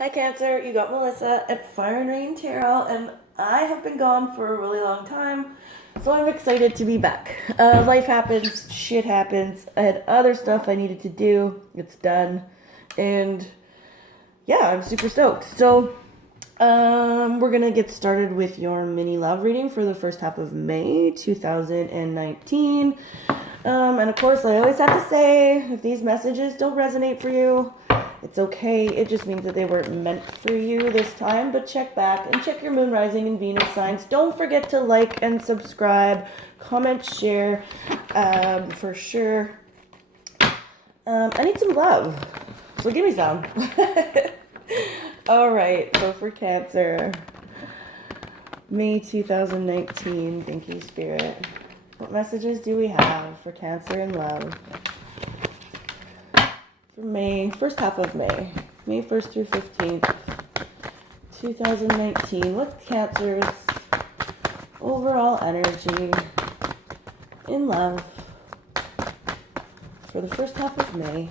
Hi Cancer, you got Melissa at Fire and Rain Tarot, and I have been gone for a really long time, so I'm excited to be back. Life happens, shit happens. I had other stuff I needed to do, it's done, and yeah, I'm super stoked. So, we're gonna get started with your mini love reading for the first half of May 2019. And of course, I always have to say, if these messages don't resonate for you, it's okay. It just means that they weren't meant for you this time. But check back and check your moon, rising, and Venus signs. Don't forget to like and subscribe, comment, share, for sure. I need some love, so give me some. All right, so for Cancer, May 2019. Thank you, Spirit. What messages do we have for Cancer and love? For May, first half of May, May 1st through 15th, 2019. What's Cancer's overall energy in love for the first half of May?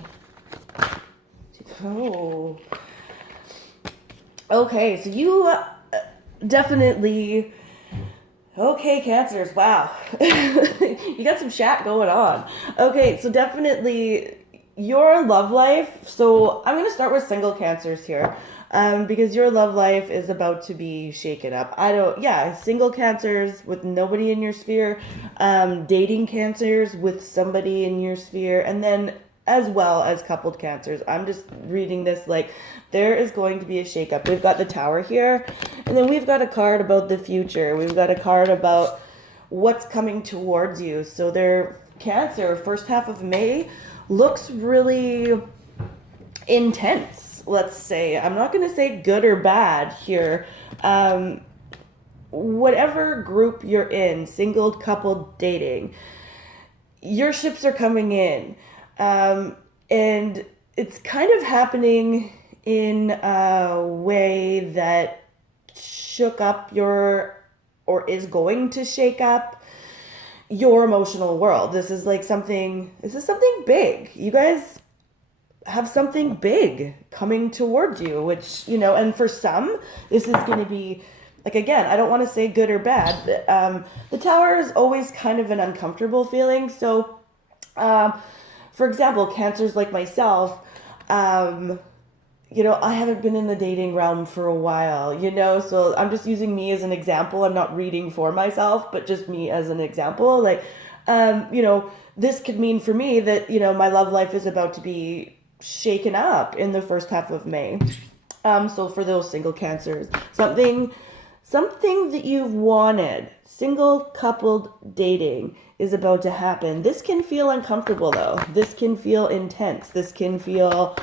Oh. Okay, so you definitely... Okay, Cancers, wow. You got some chat going on. Okay, so definitely your love life. So I'm going to start with single Cancers here. Because your love life is about to be shaken up. Single Cancers with nobody in your sphere, dating Cancers with somebody in your sphere, and then as well as coupled Cancers. I'm just reading this like there is going to be a shakeup. We've got the Tower here, and then we've got a card about the future. We've got a card about what's coming towards you. So their Cancer, first half of May, looks really intense, let's say. I'm not going to say good or bad here. Whatever group you're in, single, coupled, dating, your ships are coming in. And it's kind of happening in a way that shook up or is going to shake up your emotional world. This is something big. You guys have something big coming towards you, which, and for some, this is going to be, again, I don't want to say good or bad. The Tower is always kind of an uncomfortable feeling. So, for example, Cancers like myself, I haven't been in the dating realm for a while, so I'm just using me as an example. I'm not reading for myself, but just me as an example. This could mean for me that, my love life is about to be shaken up in the first half of May. So for those single Cancers, something that you've wanted, single, coupled, dating, is about to happen. This can feel uncomfortable though. This can feel intense. This can feel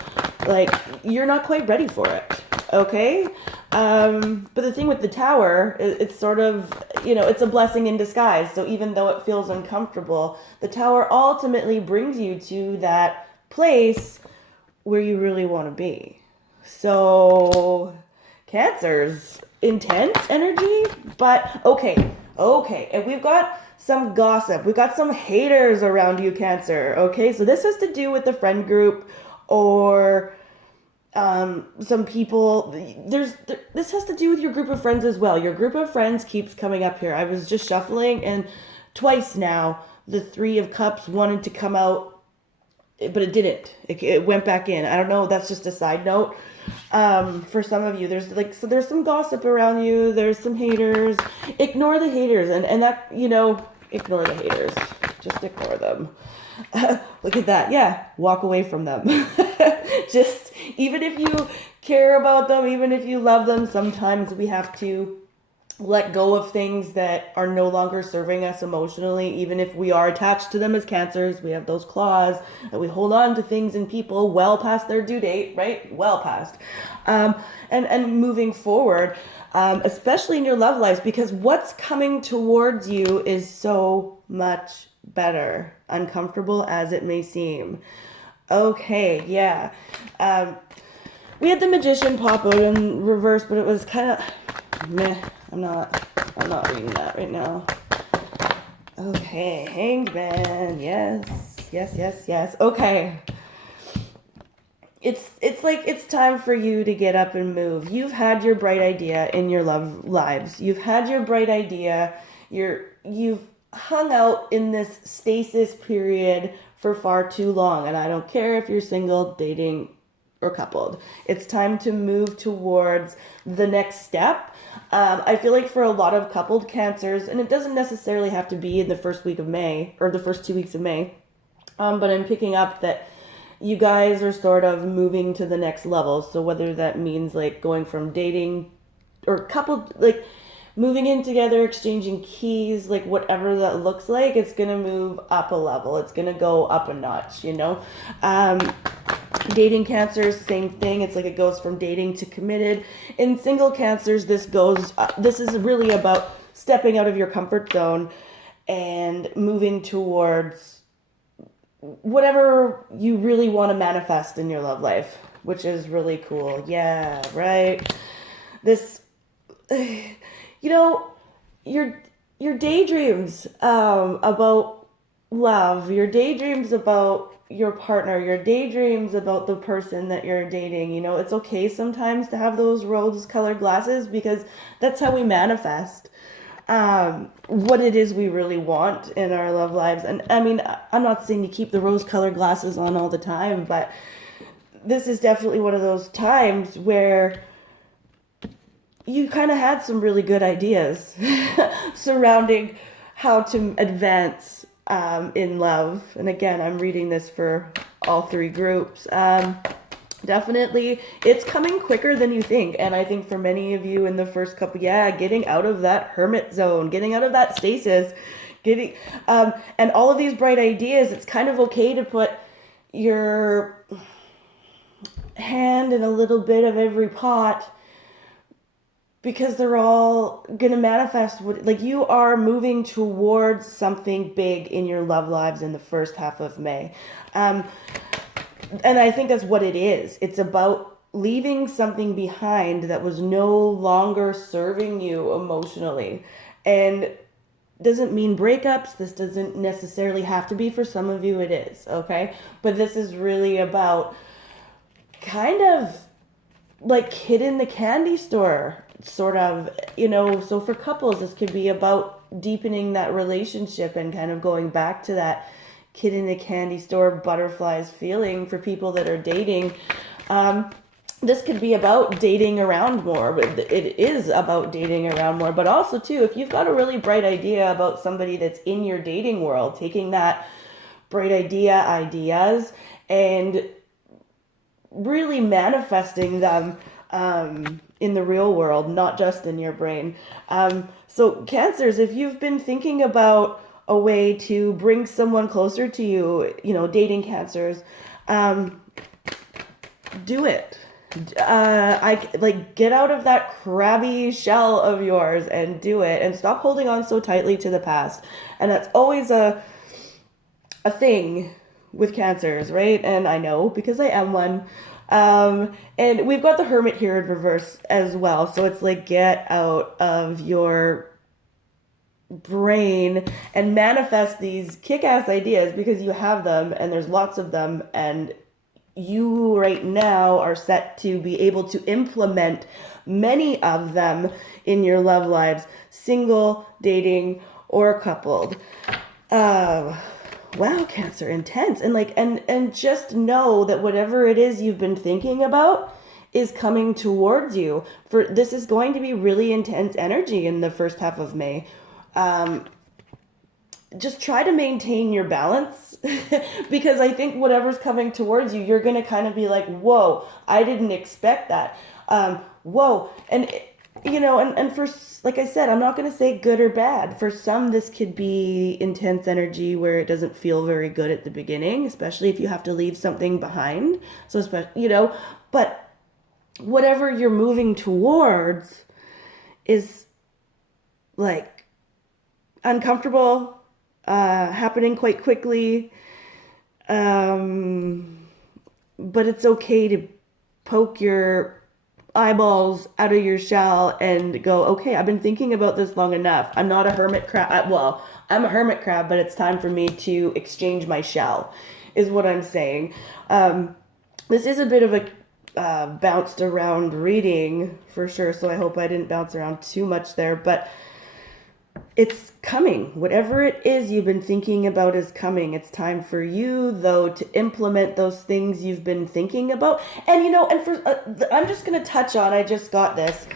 like you're not quite ready for it. Okay? But the thing with the Tower, it's sort of, it's a blessing in disguise. So even though it feels uncomfortable, the Tower ultimately brings you to that place where you really want to be. So, Cancers, intense energy, but okay. And we've got some gossip. We've got some haters around you, Cancer. Okay, so this has to do with the friend group or some people. This has to do with your group of friends as well. Your group of friends keeps coming up here. I was just shuffling, and twice now the Three of Cups wanted to come out, but it didn't. It went back in. I don't know. That's just a side note. For some of you, there's some gossip around you. There's some haters. Ignore the haters, and that, ignore the haters. Just ignore them. Look at that. Yeah, walk away from them. Just, even if you care about them, even if you love them, sometimes we have to let go of things that are no longer serving us emotionally. Even if we are attached to them as Cancers, we have those claws that we hold on to things and people well past their due date, right? Well past. And moving forward, especially in your love lives, because what's coming towards you is so much better, uncomfortable as it may seem. Okay, yeah. We had the Magician pop out in reverse, but it was kind of meh. I'm not reading that right now. Okay, Hanged Man. Yes. Okay. it's like it's time for you to get up and move. You've had your bright idea in your love lives. You've had your bright idea. You've hung out in this stasis period for far too long, and I don't care if you're single, dating, or coupled. It's time to move towards the next step. I feel like for a lot of coupled cancers, and it doesn't necessarily have to be in the first week of May or the first 2 weeks of May, but I'm picking up that you guys are sort of moving to the next level. So whether that means like going from dating or coupled, like moving in together, exchanging keys, like whatever that looks like, it's gonna move up a level. It's gonna go up a notch, you know. Dating cancers, same thing. It's like it goes from dating to committed. In single cancers, this is really about stepping out of your comfort zone and moving towards whatever you really want to manifest in your love life, which is really cool. Yeah, right. This, you know, your daydreams about love, your daydreams about your partner, your daydreams about the person that you're dating. You know, it's okay sometimes to have those rose-colored glasses because that's how we manifest what it is we really want in our love lives. And I mean, I'm not saying to keep the rose-colored glasses on all the time, but this is definitely one of those times where you kind of had some really good ideas surrounding how to advance in love. And again, I'm reading this for all three groups. Definitely, it's coming quicker than you think. And I think for many of you in the first couple, getting out of that hermit zone, getting out of that stasis, and all of these bright ideas, it's kind of okay to put your hand in a little bit of every pot because they're all going to manifest like you are moving towards something big in your love lives in the first half of May. And I think that's what it is. It's about leaving something behind that was no longer serving you emotionally. And doesn't mean breakups. This doesn't necessarily have to be. For some of you it is, okay? But this is really about kind of like kid in the candy store, sort of, you know. So for couples, this could be about deepening that relationship and kind of going back to that kid in the candy store butterflies feeling. For people that are dating, this could be about dating around more, but it is about dating around more. But also too, if you've got a really bright idea about somebody that's in your dating world, taking that bright ideas and really manifesting them in the real world, not just in your brain. So cancers, if you've been thinking about a way to bring someone closer to you, you know, dating cancers, do it. Get out of that crabby shell of yours and do it, and stop holding on so tightly to the past. And that's always a thing with cancers, right? And I know because I am one. And we've got the Hermit here in reverse as well. So it's like, get out of your brain and manifest these kick-ass ideas because you have them and there's lots of them, and you right now are set to be able to implement many of them in your love lives, single, dating, or coupled. Wow, Cancer, intense. And just know that whatever it is you've been thinking about is coming towards you. For this is going to be really intense energy in the first half of May. Just try to maintain your balance because I think whatever's coming towards you, you're going to kind of be like, whoa, I didn't expect that. Whoa. And, you know, and for, like I said, I'm not going to say good or bad. For some, this could be intense energy where it doesn't feel very good at the beginning, especially if you have to leave something behind. So, you know, but whatever you're moving towards is like uncomfortable, happening quite quickly, but it's okay to poke your eyeballs out of your shell and go, okay, I've been thinking about this long enough. I'm not a hermit crab. Well, I'm a hermit crab, but it's time for me to exchange my shell, is what I'm saying. this is a bit of a bounced around reading for sure, so I hope I didn't bounce around too much there, but it's coming. Whatever it is you've been thinking about is coming. It's time for you, though, to implement those things you've been thinking about. And, and for, I'm just going to touch on, I just got this,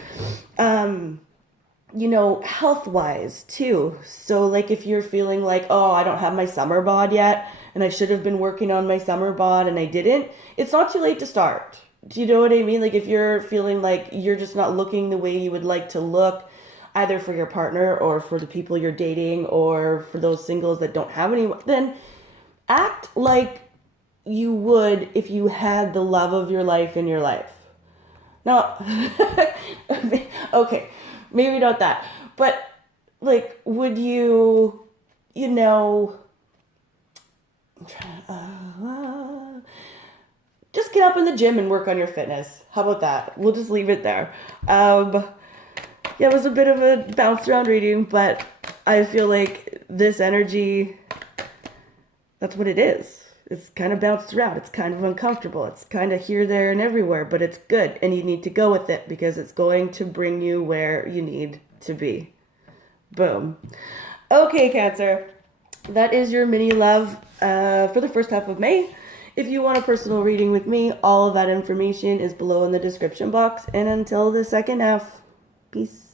health wise too. So, like, if you're feeling like, oh, I don't have my summer bod yet, and I should have been working on my summer bod and I didn't, it's not too late to start. Do you know what I mean? Like, if you're feeling like you're just not looking the way you would like to look, either for your partner or for the people you're dating or for those singles that don't have anyone, then act like you would if you had the love of your life in your life. Now, okay, maybe not that, but like, would you, just get up in the gym and work on your fitness? How about that? We'll just leave it there. Yeah, it was a bit of a bounce around reading, but I feel like this energy, that's what it is. It's kind of bounced around. It's kind of uncomfortable. It's kind of here, there, and everywhere, but it's good. And you need to go with it because it's going to bring you where you need to be. Boom. Okay, Cancer. That is your mini love for the first half of May. If you want a personal reading with me, all of that information is below in the description box. And until the second half, peace.